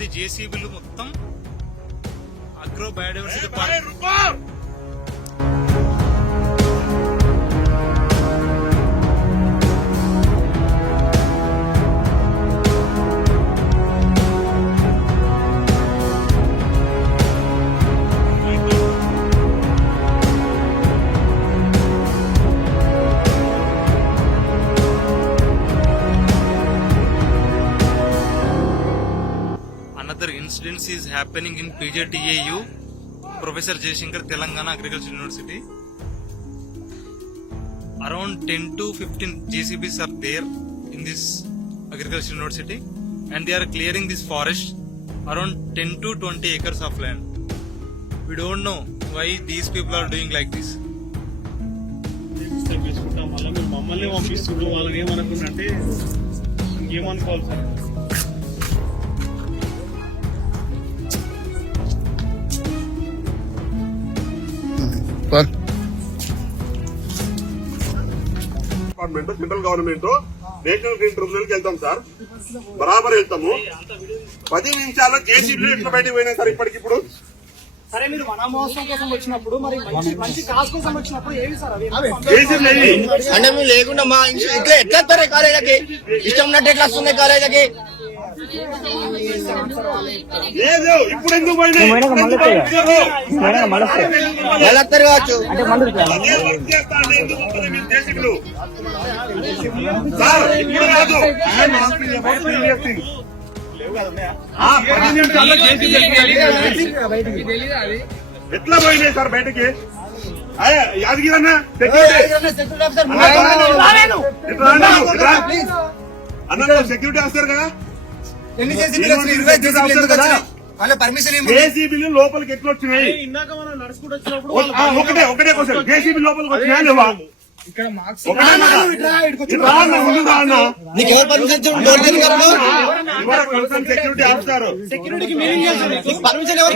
10 జేసీబీలు మొత్తం agro biodiversity park. Another incident is happening in PJTAU, Professor Jayashankar, Telangana Agriculture University. Around 10 to 15 JCBs are there in this Agriculture University, and they are clearing this forest, around 10 to 20 acres of land. We don't know why these people are doing like this. మమ్మల్ని పంపిస్తున్నారు. వాళ్ళని ఏమనుకున్నట్టే ఇంకేమనుకోవాలి sir. Department, central government, National Green Tribunal కి వెళ్తాం sir, బరాబర్ వెళ్తాము. 10 నిమిషాల్లో జేసీబీ ఎట్లా బయటకు పోయినా సార్ ఇప్పటికిప్పుడు. సరే మీరు వన మహోత్సవం కోసం వచ్చినప్పుడు మరి మంచి కాజ్ కోసం వచ్చినప్పుడు ఏమి సార్ అవి అంటే మీరు లేకుండా మా ఇట్లా ఎట్లా వస్తారే కాలేజీకి, ఇష్టం ఉన్నట్టు ఎట్లా వస్తుంది కాలేజీకి. లేదు ఇప్పుడు ఎందుకు పోయినా ఎలా వస్తారు కావచ్చు. సార్ ఇప్పుడు కాదు, ఎట్లా పోయినాయి సార్ బయటకి. యాదగిరి అన్న సెక్యూరిటీ ఆఫీసర్ కదా, జేసీబీలు లోపలికి ఎట్లా వచ్చినాయి. ఇందాక మనం నడుచుకుంటూ వచ్చినప్పుడు ఒకటే క్వశ్చన్, జేసీబీ లోపలికి వచ్చినాయా లేవా? నీకు ఎవరు పర్మిషన్ సెక్యూరిటీ ఆఫీసర్ పర్మిషన్ ఎవరు